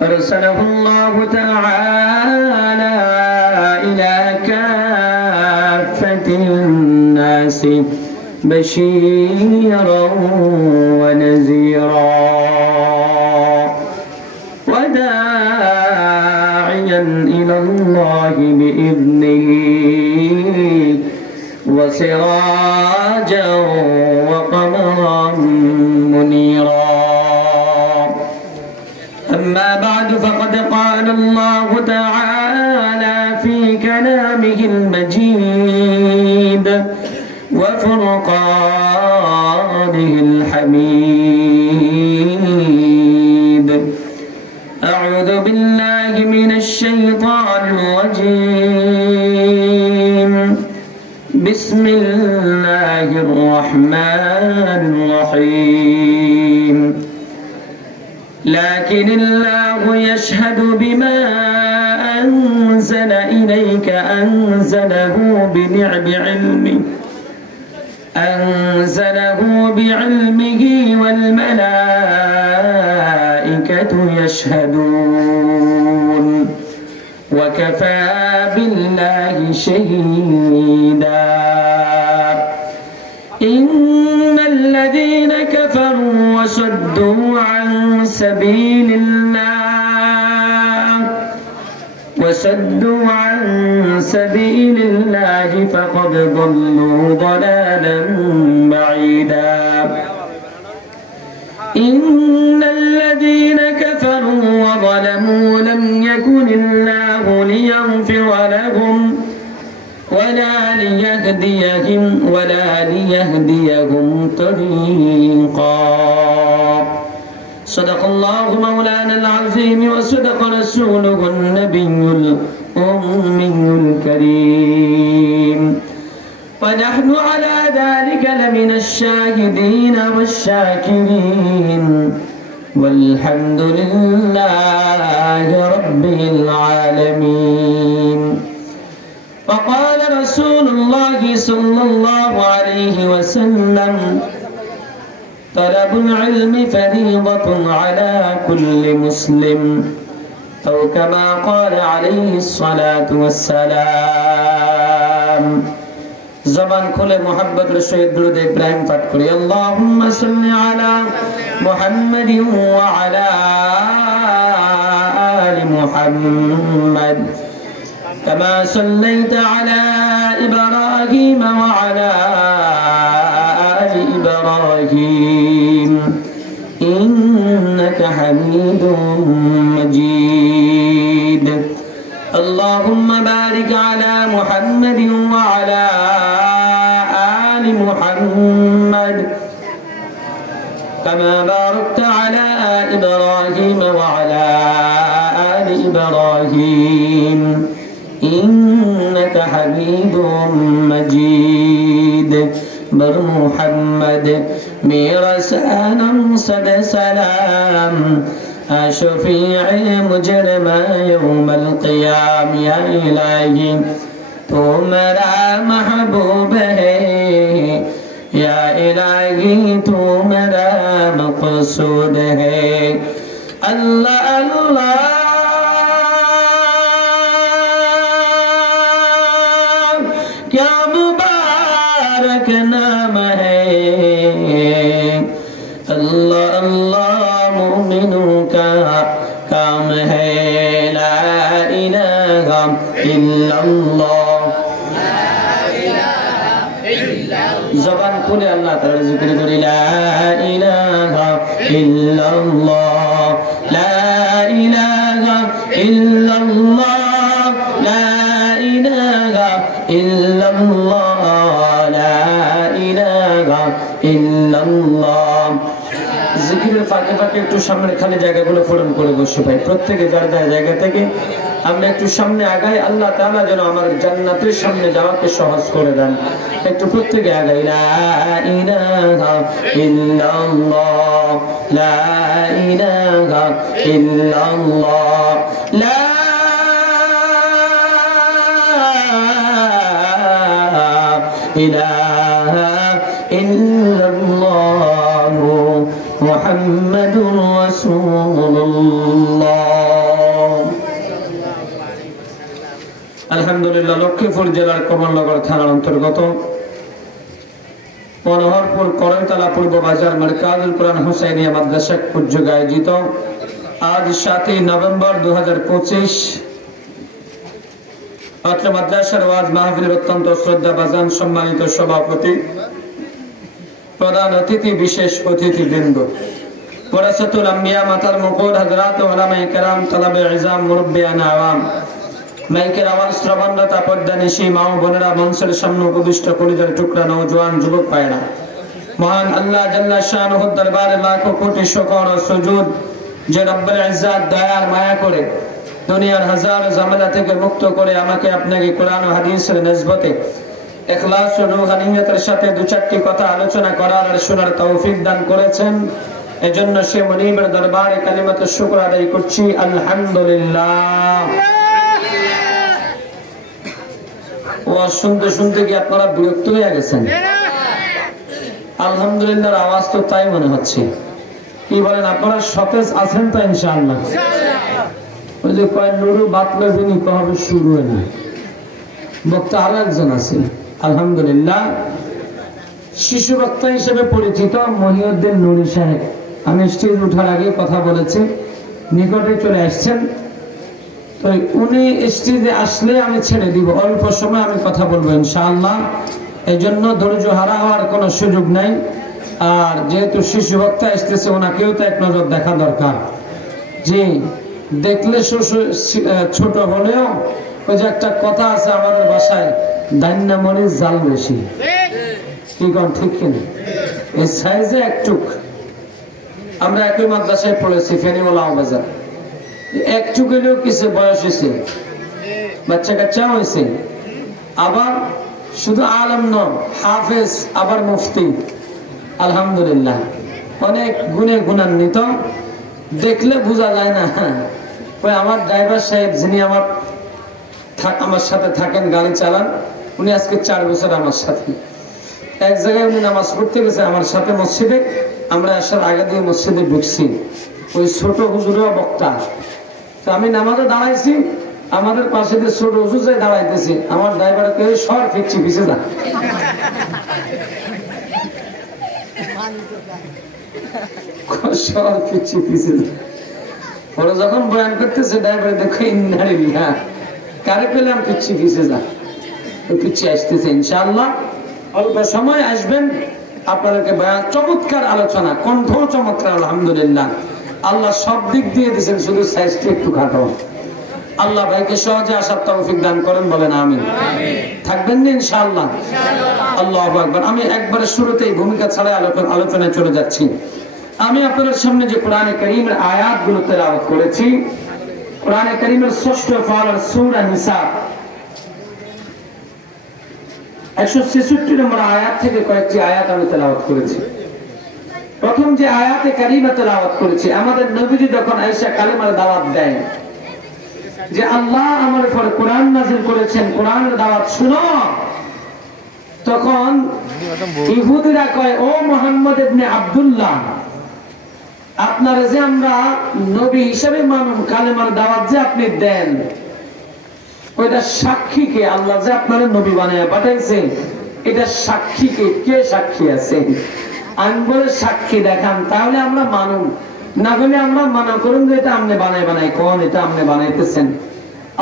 أرسله الله تعالى إلى كافة الناس بشيرا ونذيرا وداعيا إلى الله بإذنه وسراجا وقمرا منيرا. أما بعد فقد قال الله تعالى في كلامه المجيد وفرقانه الحميد. أعوذ بالله من الشيطان الرجيم. بسم الله الرحمن الرحيم. لكن الله يشهد بما أنزل إليك أنزله بعلمه والملائكة يشهدون وكفى بالله شهيدا. إن الذين كفروا وصدوا عن سبيل الله فقد ضلوا ضلالا بعيدا. إن الذين كفروا وظلموا لم يكن الله ليغفر لهم ولا ليهديهم طريقا. صدق الله مولانا العظيم وصدق رسوله النبي الأمي الكريم. ونحن على ذلك لمن الشاهدين والشاكرين والحمد لله رب العالمين. وقال رسول الله صلى الله عليه وسلم: طلب العلم فريضة على كل مسلم، أو كما قال عليه الصلاة والسلام. زبان كل محبت رسول درود إبراهيم पाठ करें। اللهم صل على محمد وعلى آل محمد كما صليت على إبراهيم وعلى آل إبراهيم إنك حميد مجيد. اللهم بارك على محمد وعلى آل محمد كما باركت على إبراهيم وعلى آل إبراهيم إنك حميد مجيد. بر محمد میرا سلام صد سلام شفیع مجرم یوم القیام. یا الہی تو میرا محبوب ہے، یا الہی تو میرا مقصود ہے. اللہ اللہ کیا مبارک نام ہے. اللہ اللہ مومنوں کا کام ہے. لا الہ الا اللہ. زبان کھولے اللہ تعالی ذکر کری. لا الہ الا اللہ، لا الہ الا اللہ، لا الہ الا اللہ، لا الہ الا اللہ. জিকিরের ফাঁকে ফাঁকে একটু সামনে খালি জায়গাগুলো পূরণ করে বসে ভাই। প্রত্যেকে যার যার জায়গা থেকে আমরা একটু সামনে আগাই। আল্লাহ তাআলা যেন আমার জান্নাতের সামনে যাওয়াকে সহজ করে দেন। একটু প্রত্যেকে আগাই। লা ইলাহা ইল্লাল্লাহ, লা ইলাহা ইল্লাল্লাহ, লা ইলাহা ইল্লাল্লাহু মুহাম্মাদুর রাসূলুল্লাহ। আলহামদুলিল্লাহ, লক্ষ্মীপুর জেলার কমলনগর থানার অন্তর্গত মনোহরপুর করণতলা পূর্ব বাজার মারকাজুল কুরআন হুসাইনিয়া মাদ্রাসা উদ্যোগ আয়োজিত আজ 7 নভেম্বর 2025 অত্র মাদ্রাসার ওয়াজ মাহফিলের অত্যন্ত শ্রদ্ধাভাজন সম্মানিত সভাপতি, প্রধান অতিথি, বিশেষ অতিথিবৃন্দ, ওয়ারাসাতুল আম্বিয়া, মাতার মুকুট, হযরত উলামায়ে কেরাম, তালাবে ইজাম, মুরব্বিয়ান আওয়াম, মাইকের আওয়াজ শ্রবণরত পর্দানিশী মা ও বোনেরা, মঞ্চের সামনে উপবিষ্ট কলিজার টুকরা নওজোয়ান যুবক ভাইরা, মহান আল্লাহ জাল্লা শানুহুর দরবারে লাখো কোটি শুকর ও সুজুদ যে রব্বুল ইজ্জত দয়ার মায়া করে দুনিয়ার হাজার ঝামেলা থেকে মুক্ত করে আমাকে আপনাকে কোরআন ও হাদিসের নিসবতে ইখলাস ও রূহানিয়তের সাথে দু চারটি কথা আলোচনা করার আর শোনার তৌফিক দান করেছেন। এজন্য সে মুনিবের দরবারে কালিমাত শুকর আদায় করছি, আলহামদুলিল্লাহ। ওয়াজ শুনতে শুনতে কি আপনারা বিরক্ত হয়ে গেছেন? আলহামদুলিল্লাহর আওয়াজ তো তাই মনে হচ্ছে। কি বলেন, আপনারা সতেজ আছেন তো ইনশাআল্লাহ? ওই যে কয় নুরু বাতলে বিনি কবে শুরু হয়নি, বক্তা আরো একজন আছে আলহামদুলিল্লাহ, শিশু বক্তা হিসেবে পরিচিত মহিউদ্দিন নুরি সাহেব। আমি স্টেজ উঠার আগে কথা বলেছি, নিকটে চলে আসছেন। তো উনি স্টেজে আসলে আমি ছেড়ে দিব, অল্প সময় আমি কথা বলবো ইনশাআল্লাহ। এই জন্য ধৈর্য হারা হওয়ার কোনো সুযোগ নাই। আর যেহেতু শিশু বক্তা আসতেছে, ওনাকেও তো এক নজর দেখা দরকার। যে দেখলে ছোট হলেও ওই যে একটা কথা আছে আমাদের বাসায়, দান্না মরিচ জাল বেশি, কি কোন ঠিক কিনা? এই সাইজে একটুক। আমরা একই মাদ্রাসায় পড়েছি ফেনীওয়ালা বাজার, একটু গেলেও কিছু বয়স হয়েছে, বাচ্চা কাচ্চা হয়েছে, আবার শুধু আলেম নয়, হাফেজ, আবার মুফতি, আলহামদুলিল্লাহ অনেক গুণে গুণান্বিত। দেখলে বোঝা যায় না। ওই আমার ড্রাইভার সাহেব যিনি আমার সাথে থাকেন, গাড়ি চালান, উনি আজকে 4 বছর আমার সাথে। এক জায়গায় উনি নামাজ পড়তে গেছে আমার সাথে মসজিদে, আমরা আসার আগে দিয়ে মসজিদে ঢুকছি। ওই ছোট হুজুরেও বক্তা। তো আমি নামাজে দাঁড়াইছি, আমাদের পাশে দিয়ে ছোট হুজুর যাই দাঁড়াইতেছি, আমার ড্রাইভারকে সর ফিরছি পিছিয়ে যা। সর ফিরছি পিছিয়ে যা। ওরা যখন বয়ান করতেছে ড্রাইভার দেখো ইন্নালিল্লাহ, কারে পেলাম ফিরছি পিছিয়ে যা। পিছিয়ে আসতেছে ইনশাআল্লাহ, অল্প সময় আসবেন। আপনাদেরকে বয়ান চমৎকার আলোচনা, কণ্ঠ চমৎকার আলহামদুলিল্লাহ। আল্লাহ সব দিক দিয়ে দিয়েছেন, শুধু সাইজটা একটু খাটো। আল্লাহ ভাইকে সহজে আসার তৌফিক দান করেন, বলেন আমিন। থাকবেন না ইনশাআল্লাহ? আল্লাহু আকবার। আমি একবারে শুরুতেই ভূমিকা ছাড়া আলোচনায় চলে যাচ্ছি। আমি আপনাদের সামনে যে কোরআনে কারীমের আয়াতগুলো তেলাওয়াত করেছি, কোরআনে কারীমের ষষ্ঠ পারার সূরা নিসা 166 নম্বর আয়াত থেকে কয়েকটি আয়াত আমি তেলাওয়াত করেছি। প্রথম যে আয়াতে কারিমা তেলাওয়াত করেছি, আমাদের নবীজি যখন আয়েশা কালেমার দাওয়াত দেন যে আল্লাহ আমার উপর কোরআন নাযিল করেছেন, কোরআনের দাওয়াত শুনো, তখন ইহুদিরা কয়, ও মুহাম্মদ ইবনে আব্দুল্লাহ, আপনারা যে আমরা নবী হিসেবে মানুন, কালেমার দাওয়াত যে আপনি দেন, ওইটা সাক্ষী কে? আল্লাহ যে আপনারা নবী বানায় পাঠাইছেন, এটা সাক্ষী কে? কে সাক্ষী আছে? আঙ্গুলে সাক্ষী দেখান, তাহলে আমরা মানুন, না হলে আমরা মানা করুন যে এটা আপনি বানাই কোন, এটা আপনি বানাইতেছেন।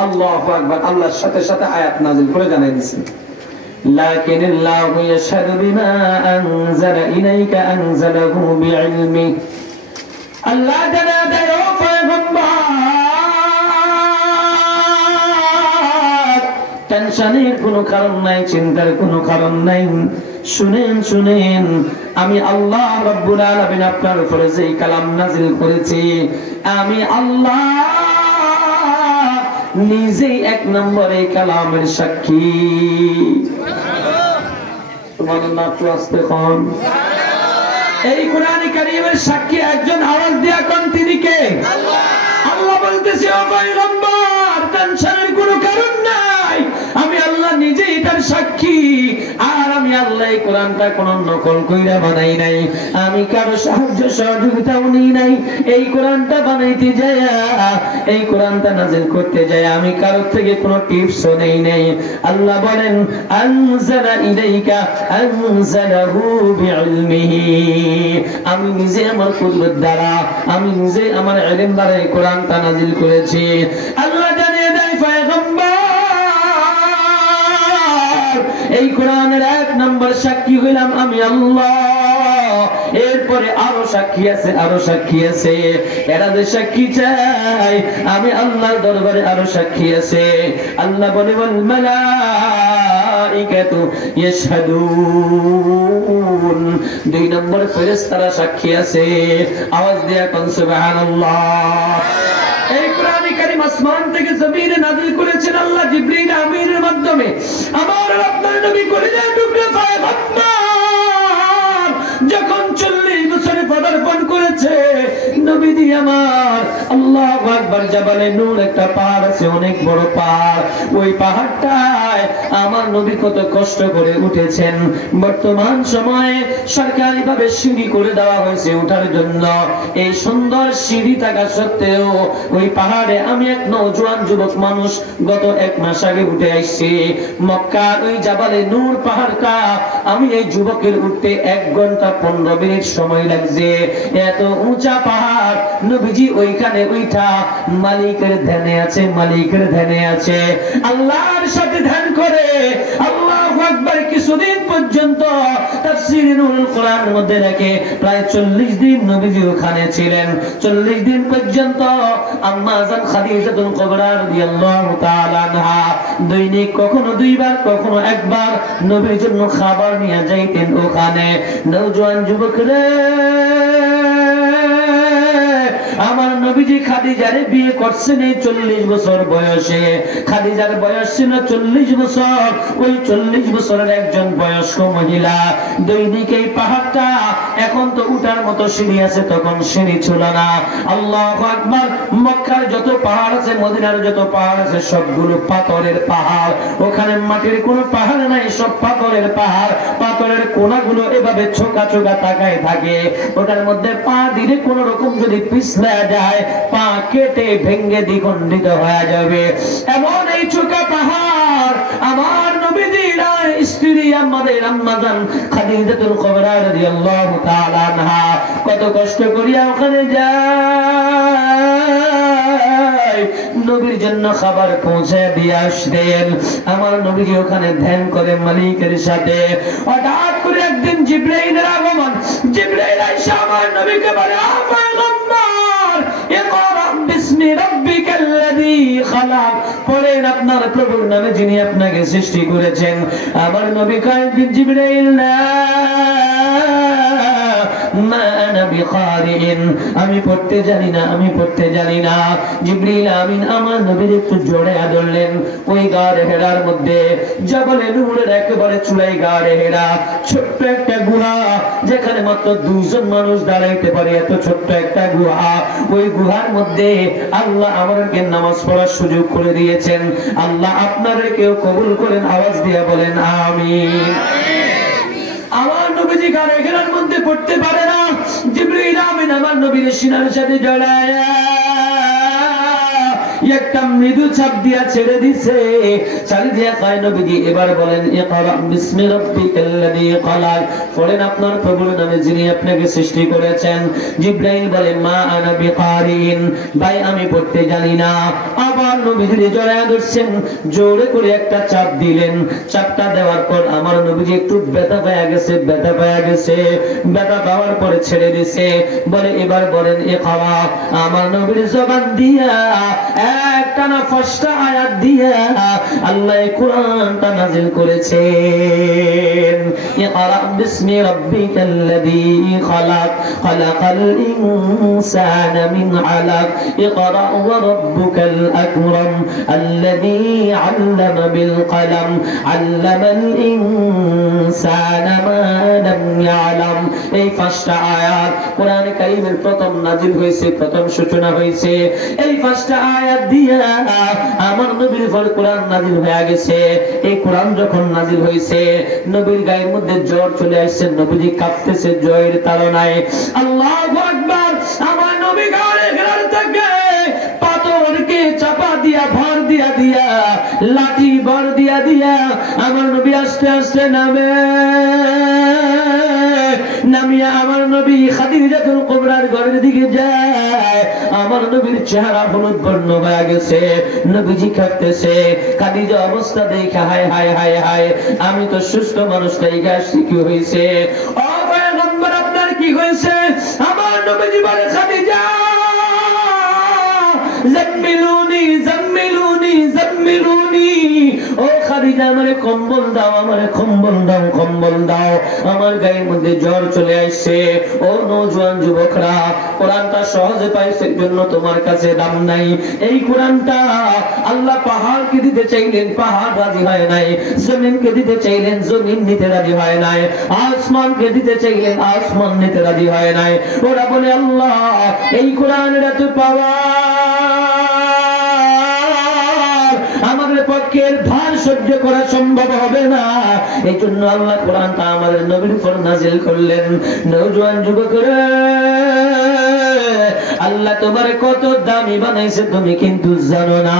আল্লাহু আকবার। আল্লাহর সাথে সাথে আয়াত নাযিল করে জানাই দিয়েছেন, লাকিনাল্লাহু ইয়াশহাদু বিমা আনজালা ইলাইকা আনজালাহু বিইলমি। আল্লাহ জানা দেয় ও পয়গম্বর, টেনশনের কোনো কারণ নাই, চিন্তার কোনো কারণ নাই। শুনেন, আমি আল্লাহ রাব্বুল আলামিন আপনার উপরে যে কালাম নাযিল করেছি, আমি আল্লাহ নিজেই 1 নম্বরে কালামের সাক্ষী। তোমার নাম তো আসতে কোন? এই কোরআনে কারীমের সাক্ষী একজন, আওয়াজ দিয়া কোন, তিনি কে? আল্লাহ। আল্লাহ বলতেছে, ও পয়গম্বর, আকাঙ্ক্ষার কোনো কারণ নাই। আমি আল্লাহ নিজেই তার সাক্ষী। আর আমি আল্লাহ এই কোরআনটা কোনো নকল কইরা বানাই নাই, আমি কারো সাহায্য সহযোগিতাও নিই নাই। এই কোরআনটা বানাইতে যায়, এই কোরআনটা নাযিল করতে যায় আমি কারো থেকে কোনো টিপসও নেই নাই। আল্লাহ বলেন আনজালা ইলাইকা আনজালাহু বিইলমিহি, আমি নিজে আমার কুদরত দ্বারা, আমি নিজে আমার ইলম দ্বারা এই কোরআনটা নাযিল করেছি। আল্লাহ জানিয়ে দেয় পয়গম্বর এই কোরআনের এক নম্বর সাক্ষী হইলাম আমি আল্লাহ। এরপরে আরো সাক্ষী আছে, আরো সাক্ষী আছে। এরা যে সাক্ষী চাই আমি আল্লাহর দরবারে আরো সাক্ষী আছে। আল্লাহ বলে ওয়াল মালাইকাতু ইয়াশহাদুন, দুই নম্বর ফেরেশতারা সাক্ষী আছে। আওয়াজ দিয়া কোন সুবহানাল্লাহ। এই কোরআন কারীম আসমান থেকে জমিনে নাযিল করেছেন আল্লাহ জিবরিল আমিনের মাধ্যমে। আমার আপনার নবী কলিজার টুকরা পয়গম্বর যখন 40 বছরে পদার্পণ করেছে, নবীজি আমার আল্লাহু আকবার, জাবালে নূর একটা পাহাড় আছে, অনেক বড় পাহাড়। ওই পাহাড়টায় আমার নবী কত কষ্ট করে উঠেছেন। বর্তমান সময়ে সরকারিভাবে সিঁড়ি করে দেওয়া হয়েছে ওঠার জন্য। এই সুন্দর সিঁড়ি থাকা সত্ত্বেও ওই পাহাড়ে আমি এক নওজোয়ান যুবক মানুষ গত 1 মাস আগে উঠে আসছি। মক্কার ওই জাবালে নূর পাহাড়টা আমি এই যুবকের উঠতে 1 ঘন্টা 15 মিনিট সময় লাগছে। এত উঁচা পাহাড়, নবীজি ওইখানে উঠা মালিকের ধ্যানে আছে, মালিকের ধ্যানে আছে, আল্লাহর সাথে ধ্যান করে। আল্লাহু আকবার। কিছুদিন পর্যন্ত তাফসীরুল কোরআনের মধ্যে রেখে প্রায় 40 দিন নবীজি ওখানে ছিলেন। 40 দিন পর্যন্ত আম্মা জান খাদিজাতুল কুবরা রাদিয়াল্লাহু তাআলা আনহা দৈনিক কখনো 2 বার কখনো 1 বার নবীর জন্য খাবার নিয়ে যাইতেন ওখানে। নওজোয়ান যুবকরা, আমার নবীজি খাদিজারে বিয়ে করছেন এই 40 বছর বয়সে। খাদিজার বয়স ছিল 40 বছর। ওই 40 বছরের একজন বয়স্ক মহিলা দৈনিক এই পাহাড়টা, এখন তো উঠার মতো সিঁড়ি আছে, তখন সিঁড়ি ছিল না। আল্লাহু আকবার। মক্কার যত পাহাড় আছে, মদিনার যত পাহাড় আছে, সবগুলো পাথরের পাহাড়। ওখানে মাটির কোনো পাহাড় নাই, সব পাথরের পাহাড়। পাথরের কোনাগুলো এভাবে ছোকা ছোকা তাকায় থাকে। ওটার মধ্যে পা দিলে কোন রকম যদি পিছলে যায়, পা কেটে ভেঙ্গে দ্বিখণ্ডিত হয়ে যাবে। এমন এই ছোকা পাহাড় আমার নবীজির স্ত্রী আমাদের আম্মা জান খাদিজাতুল কুবরা রাদিয়াল্লাহু তাআলা আনহা কত কষ্ট করিয়া ওখানে যায়, নবীর জন্য খাবার পৌঁছে দিয়ে আসতেন। আমার নবীজি ওখানে ধ্যান করে মালিকের সাথে। হঠাৎ করে একদিন জিবরাইলের আগমন। জিবরাইল আইসা আমার নবীকে বলে, পড়েন আপনার প্রভুর নামে যিনি আপনাকে সৃষ্টি করেছেন। আমার নবী কয়, জিবরাইল না, আমি পড়তে জানি না, আমি পড়তে জানি না। জিবরিল আমিন আমার নবীর একটু জড়াইয়া ধরলেন। ওই গাড়ে হেরার মধ্যে, জাবালে নূরের একেবারে চূড়ায় গাড়ে হেরা, ছোট্ট একটা গুহা, যেখানে মাত্র 2 জন মানুষ দাঁড়াইতে পারে, এত ছোট্ট একটা গুহা। ওই গুহার মধ্যে আল্লাহ আমাদেরকে নামাজ পড়ার সুযোগ করে দিয়েছেন। আল্লাহ আপনাদেরকেও কবুল করেন। আওয়াজ দিয়ে বলেন আমিন। আমার নবীজি গাড়ে হেরার মধ্যে পড়তে পারে না। জিবরিল আমিন আমার নবীর সিনার সাথে জড়ায়া একটা মৃদু চাপ দিয়া ছেড়ে দিছে। চারি দিয়া কয়, নবীজি এবার বলেন ইকরা বিসমি রাব্বিকাল্লাযী খলাক, পড়েন আপনার প্রভুর নামে যিনি আপনাকে সৃষ্টি করেছেন। জিবরাইল বলে, মা আনা বিকারিন, ভাই আমি পড়তে জানি না। আবার নবীজি জড়ায়া ধরছেন, জোরে করে একটা চাপ দিলেন। চাপটা দেওয়ার পর আমার নবীজি একটু ব্যথা পেয়ে গেছে, ব্যথা পেয়ে গেছে। ব্যথা পাওয়ার পরে ছেড়ে দিছে। বলে এবার বলেন ইকরা। আমার নবীর জবান দিয়া একটানা 5টা আয়াত দিয়া আল্লাহ কোরআনটা নাযিল করেছেন। ইকরা বিসমি রাব্বিকাল্লাযী খলাক, খালাকাল ইনসানা মিন আলাক, ইকরা ওয়া রাব্বুকাল আকরাম আল্লাযী আল্লামা বিল কলম, আল্লামাল ইনসানা মা লাম ইয়ালাম। এই 5টা আয়াত কোরআন কারীমের প্রথম নাযিল হয়েছে, প্রথম সূচনা হয়েছে। এই 5টা আয়াত দিয়া আমার নবীর উপর কোরআন নাযিল হয়ে গেছে। এই কোরআন যখন নাযিল হয়েছে নবীর গায়ের মধ্যে জ্বর চলে আসছে, নবীজি কাঁপতেছে জ্বরের তাড়নায়। আল্লাহু আকবার। আমার নবী গায়ের ঘেরার থেকে পাথরকে চাপা দিয়া ভর দিয়া দিয়া লাঠি ভর দিয়া দিয়া আমার নবী আস্তে আস্তে নামিয়া আমার নবী খাদিজাতুল কুবরার ঘরের দিকে যায়। আমার নবীর চেহারা হলুদ বর্ণ হয়ে গেছে, নবীজি কাঁদতেছে। খাদিজা অবস্থা দেখে হায় হায় হায় হায়, আমি তো সুস্থ মানুষটাই আসছি, কি হয়েছে? ও পয়গম্বর আপনার কি হয়েছে? আমার নবীজি বলে খাদিজা জাম্মিলুনি জাম্মিলুনি জাম্মিলুনি, ও খাদিজা আমারে কম্বল দাও, আমারে কম্বল দাও, কম্বল দাও। আমার গায়ের মধ্যে জ্বর চলে আসছে। ও নওজোয়ান যুবকরা, কোরআনটা সহজে পাইছে জন্য তোমার কাছে দাম নাই। এই কোরআনটা আল্লাহ পাহাড়কে দিতে চাইলেন, পাহাড় রাজি হয় নাই। জমিনকে দিতে চাইলেন, জমিন নিতে রাজি হয় নাই। আসমানকে দিতে চাইলেন, আসমান নিতে রাজি হয় নাই। ওরা বলে আল্লাহ এই কোরআনের এত পাওয়ার আমাদের পক্ষের ভার সহ্য করা সম্ভব হবে না। এই জন্য আল্লাহ কোরআনটা আমাদের নবীর উপর নাযিল করলেন। নওজোয়ান যুবকরা, আল্লাহ তোমার কত দামি বানাইছে তুমি কিন্তু জানো না।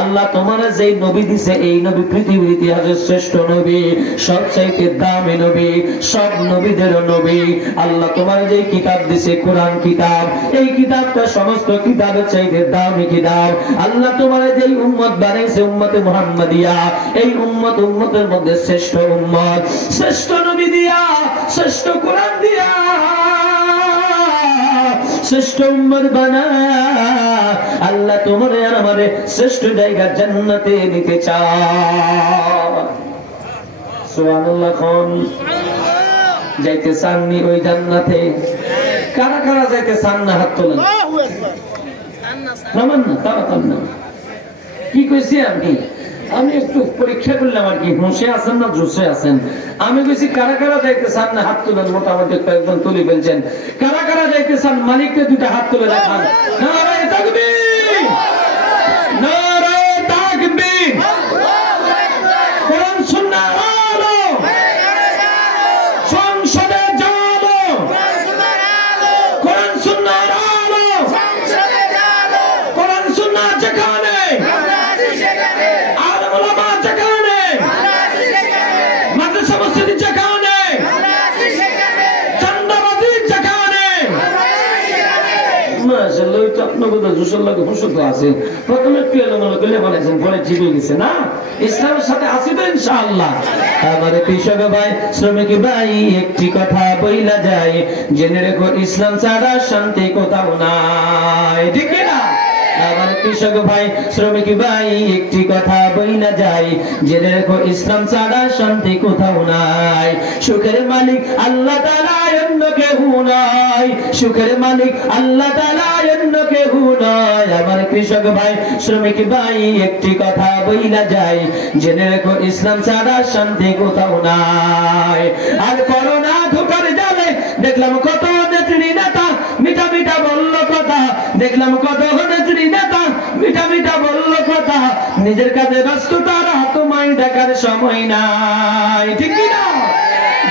আল্লাহ তোমার যেই নবী দিছে এই নবী পৃথিবীর ইতিহাসের শ্রেষ্ঠ নবী, সবচাইতে দামি নবী, সব নবীদের নবী। আল্লাহ তোমার যেই কিতাব দিছে কোরআন কিতাব, এই কিতাবটা সমস্ত কিতাবের চাইতে দামি কিতাব। আল্লাহ তোমার যেই উম্মত বানাইছে উম্মতে মুহাম্মাদিয়া, এই উম্মতের মধ্যে শ্রেষ্ঠ উম্মত, শ্রেষ্ঠ নবী দিয়া, শ্রেষ্ঠ কোরআন দিয়া শ্রেষ্ঠ উম্মত বানা আল্লাহ তোমারে আর আমারে শ্রেষ্ঠ জায়গা জান্নাতে নিতে চায়। সুবহানাল্লাহ। কোন যাইতে চাননি ওই জান্নাতে? কারা কারা যাইতে চান না হাত তোলেন। নামান না, তাড়াতাড়ি না। কি কইছি আমি একটু পরীক্ষা করলাম আর কি, হুঁশে আছেন না জোশে আছেন। আমি কইছি কারা কারা যাইতে চান না হাত তুলেন। মোটামুটি কয়েকজন তুলে ফেলছেন। কারা কারা যাইতে চান মালিককে দুটা হাত তুলে দেখান। নারায়ে তাকবীর, নারায়ে তাকবীর। কোরআন সুন্নাহ আলো, সংসদে জালো, কোরআন সুন্নাহ আলো, কোরআন সুন্নাহ যেখানে, আলেম ওলামা যেখানে, মাদ্রাসা মসজিদ যেখানে, চান্দাবাজি যেখানে, মাশাআল্লাহ। ওই তো আপনার কথা জোশের লাগে হুঁশো তো আছে। প্রথমে একটু এলোমেলো করে বানাইছেন, পরে ঠিক হয়ে গেছে না? ইসলামের সাথে আসি তো ইনশাআল্লাহ। আমার কৃষক ভাই, শ্রমিক ভাই, একটি কথা বইলা যায়, জেনে রেখো ইসলাম ছাড়া শান্তি কোথাও নাই। ঠিক না? আমার কৃষক ভাই, শ্রমিক ভাই, একটি কথা বইলা যায়, জেনে রেখো ইসলাম ছাড়া শান্তি কোথাও নাই। সুখের মালিক আল্লাহ তাআলা, অন্য কেউ নয়। সুখের মালিক আল্লাহ তাআলা, অন্য কেউ নয়। আমার কৃষক ভাই, শ্রমিক ভাই, একটি কথা বইলা যায়, জেনে রেখো ইসলাম ছাড়া শান্তি কোথাও নাই। আর করোনা ধোকার জালে দেখলাম কত নেত্রী নেতা মিঠা মিঠা বলল কথা, দেখলাম কত নেত্রী নেতা মিঠা মিঠা বলল কথা, নিজের কাজে ব্যস্ত তারা তোমায় দেখার সময় নাই। ঠিক না?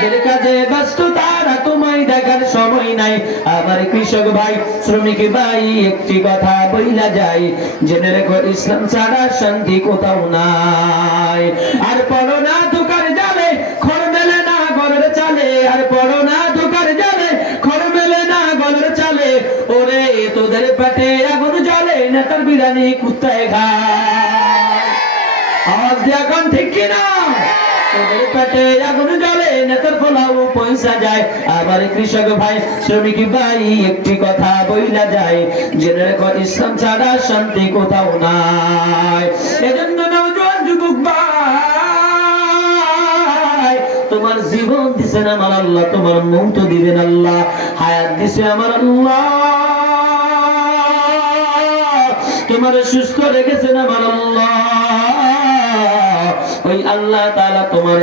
নিজের কাজে ব্যস্ত তারা তোমায় দেখার সময় নাই। আমার কৃষক ভাই, শ্রমিক ভাই, একটি কথা বইলা যায়, জেনে রেখো ইসলাম ছাড়া শান্তি কোথাও নাই। আর পড়ো না ধোকার জালে, খড় মেলে না গলের চালে। আর পড়ো না ধোকার জালে, খড় মেলে না গলের চালে। ওরে তোদের পেটে আগুন জ্বলে, নেতার বিরানি কুত্তায় খায়। আওয়াজ দিয়ে এখন ঠিক কিনা? তোদের পেটে আগুন জ্বলে, নেতার পোলাও পয়সা যায়। আবার কৃষক ভাই, শ্রমিক ভাই, একটি কথা বইলা যায়, জেনে রেখো ইসলাম ছাড়া শান্তি কোথাও নাই। এজন্য নওজোয়ান যুবক ভাই, তোমার জীবন দিছেন আমার আল্লাহ, তোমার মৌত দিবেন আল্লাহ, হায়াত দিছে আমার আল্লাহ, তোমার সুস্থ রেখেছেন আমার আল্লাহ। ওই আল্লাহ তাআলা তোমার